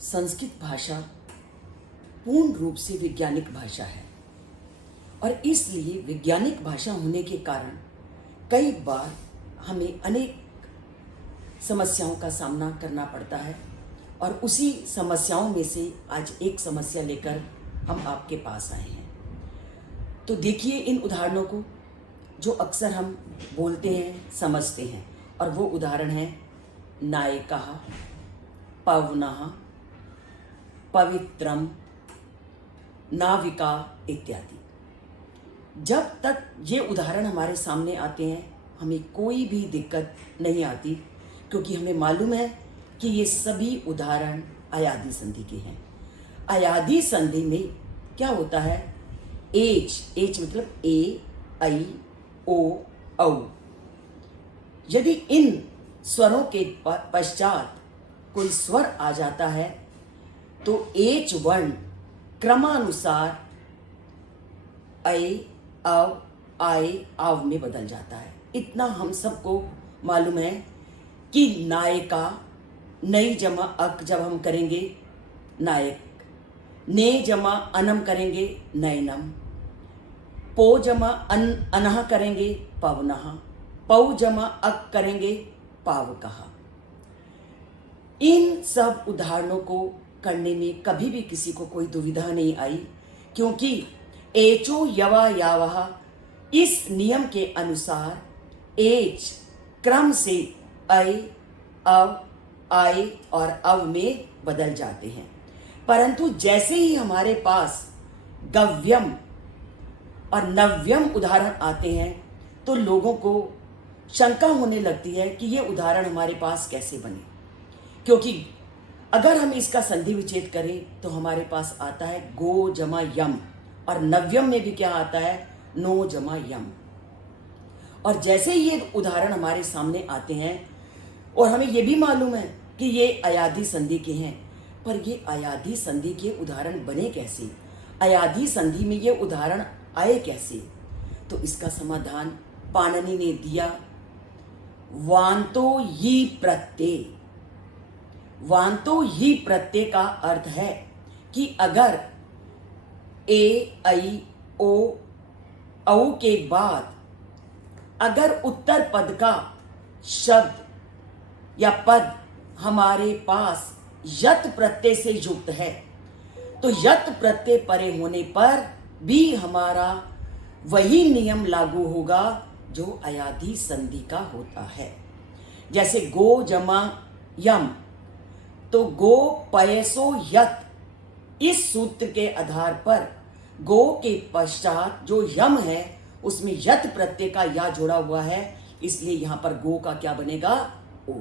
संस्कृत भाषा पूर्ण रूप से वैज्ञानिक भाषा है और इसलिए वैज्ञानिक भाषा होने के कारण कई बार हमें अनेक समस्याओं का सामना करना पड़ता है और उसी समस्याओं में से आज एक समस्या लेकर हम आपके पास आए हैं। तो देखिए इन उदाहरणों को जो अक्सर हम बोलते हैं, समझते हैं, और वो उदाहरण है नायकः, पवनः, पवित्रम, नाविका इत्यादि। जब तक ये उदाहरण हमारे सामने आते हैं हमें कोई भी दिक्कत नहीं आती, क्योंकि हमें मालूम है कि ये सभी उदाहरण अयादी संधि के हैं। अयादी संधि में क्या होता है? एच मतलब ए, ऐ, ओ, औ। यदि इन स्वरों के पश्चात कोई स्वर आ जाता है तो एच वर्ण क्रमानुसार ऐ, औ, आए, आव में बदल जाता है। इतना हम सबको मालूम है कि नायका, नई जमा अक जब हम करेंगे नायक, ने जमा अनम करेंगे नयनम, पो जमा अनह करेंगे पवनः, पौ जमा अक करेंगे पावकः। इन सब उदाहरणों को करने में कभी भी किसी को कोई दुविधा नहीं आई, क्योंकि एचो यवा यावः इस नियम के अनुसार एच क्रम से ऐ, अव, आए और अव में बदल जाते हैं। परंतु जैसे ही हमारे पास गव्यम और नव्यम उदाहरण आते हैं तो लोगों को शंका होने लगती है कि ये उदाहरण हमारे पास कैसे बने, क्योंकि अगर हम इसका संधि विच्छेद करें तो हमारे पास आता है गो जमा यम, और नव्यम में भी क्या आता है? नो जमा यम। और जैसे ये उदाहरण हमारे सामने आते हैं और हमें ये भी मालूम है कि ये अयादी संधि के हैं, पर ये अयादी संधि के उदाहरण बने कैसे? अयादी संधि में ये उदाहरण आए कैसे? तो इसका समाधान पाणिनि ने दिया। वांतो ही प्रत्यय। वांतो ही प्रत्यय का अर्थ है कि अगर ए, ऐ, ओ, औ के बाद अगर उत्तर पद का शब्द या पद हमारे पास यत प्रत्यय से युक्त है तो यत प्रत्यय परे होने पर भी हमारा वही नियम लागू होगा जो अयादी संधि का होता है। जैसे गो जमा यम, तो गो पयसो यत, इस सूत्र के आधार पर गो के पश्चात जो यम है उसमें यत प्रत्यय का या जोड़ा हुआ है, इसलिए यहां पर गो का क्या बनेगा? ओ।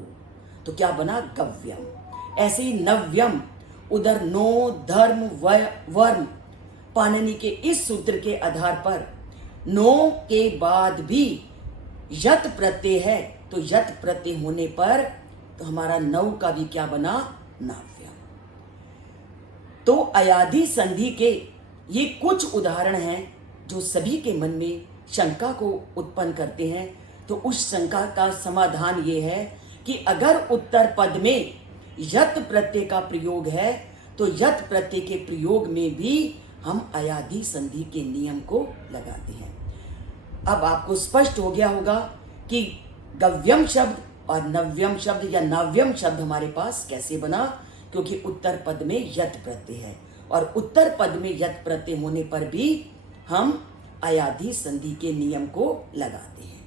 तो क्या बना? गव्यम। ऐसे ही नव्यम, उधर नो, धर्म, वर्ण, पाणिनि के इस सूत्र के आधार पर नो के बाद भी यत प्रत्यय है, तो यत प्रत्यय होने पर तो हमारा नौ का भी क्या बना? नाव्यम। तो अयादी संधि के ये कुछ उदाहरण हैं जो सभी के मन में शंका को उत्पन्न करते हैं। तो उस शंका का समाधान ये है कि अगर उत्तर पद में यत प्रत्यय का प्रयोग है तो यत प्रत्यय के प्रयोग में भी हम अयादी संधि के नियम को लगाते हैं। अब आपको स्पष्ट हो गया होगा कि गव्यम शब्द और नव्यम शब्द या नाव्यम शब्द हमारे पास कैसे बना, क्योंकि उत्तर पद में यत प्रत्यय है और उत्तर पद में यत प्रत्यय होने पर भी हम अयादी संधि के नियम को लगाते हैं।